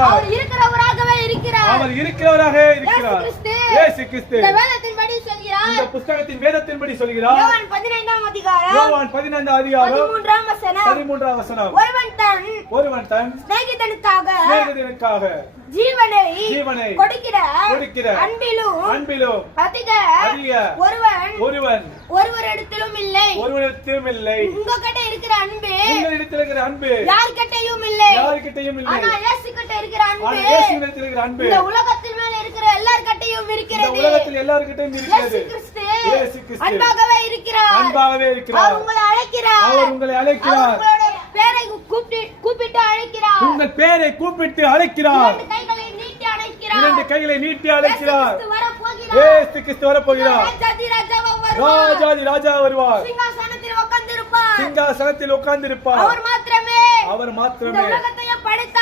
இருக்கிறார். அவர் இருக்கிறவராகவே இருக்கிறார். அவர் இருக்கிறவராக இருக்கிறார். இயேசு கிறிஸ்து இந்த வேதத்தின்படி சொல்கிறார். இந்த புத்தகத்தின் வேதத்தின்படி சொல்கிறார். யோவான் 15ஆம் அதிகாரம் யோவான் 15ஆம் அதிகாரம் 13ஆம் வசனம். 13ஆம் வசனம். ஒருவன் தன் சிநேகிதனுக்காக ஜீவனை கொடுக்கிற அன்பிலும் அதிக ஒருவன் ஒருவரிடத்திலும் இல்லை. உங்ககிட்ட இருக்கிற அன்பு யார்கிட்டயும் இல்லை. ஆனா இயேசுகிட்ட இருக்கிற அன்பு இந்த உலகத்தின் மேல இருக்கிற எல்லார்கிட்டயும் இருக்கிறது. இயேசு கிறிஸ்து அன்பாகவே இருக்கிறார். அவர் உங்களை அழைக்கிறார். உங்களுடைய பேரை கூப்பிட்டு அழைக்கிறார். உங்கள் பேரை கூப்பிட்டு அழைக்கிறார். இரண்டு கைகளை நீட்டி அழைக்கிறார். இயேசு கிறிஸ்து வரப்போகிறார். ராஜாதி ராஜா வருவார். சிங்காசனத்தில் உட்கார்ந்திருப்பார். அவர் மாத்திரமே இந்த உலகத்தையே படைத்த